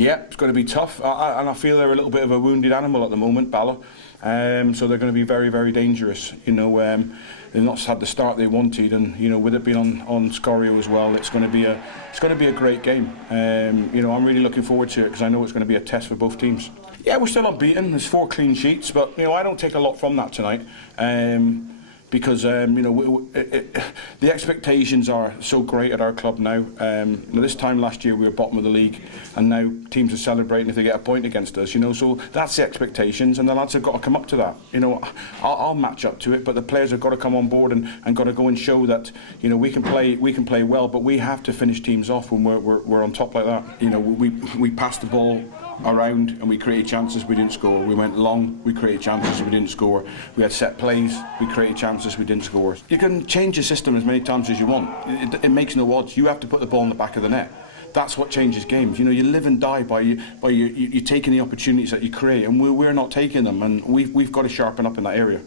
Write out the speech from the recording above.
Yeah, it's going to be tough, and I feel they're a little bit of a wounded animal at the moment, Bala. So they're going to be very, very dangerous. You know, they've not had the start they wanted, and you know, with it being on Scorio as well, it's going to be a great game. You know, I'm really looking forward to it because I know it's going to be a test for both teams. Yeah, we're still unbeaten. There's 4 clean sheets, but you know, I don't take a lot from that tonight. Because you know, the expectations are so great at our club now. This time last year we were bottom of the league, and now teams are celebrating if they get a point against us. You know, so that's the expectations, and the lads have got to come up to that. You know, I'll match up to it, but the players have got to come on board and got to go and show that you know we can play well, but we have to finish teams off when we're on top like that. You know, we passed the ball around and we created chances, we didn't score. We went long, we created chances, we didn't score. We had set plays, we created chances, we didn't score. You can change the system as many times as you want. It makes no odds. You have to put the ball in the back of the net. That's what changes games. You know, you live and die by you taking the opportunities that you create, and we're not taking them, and we've got to sharpen up in that area.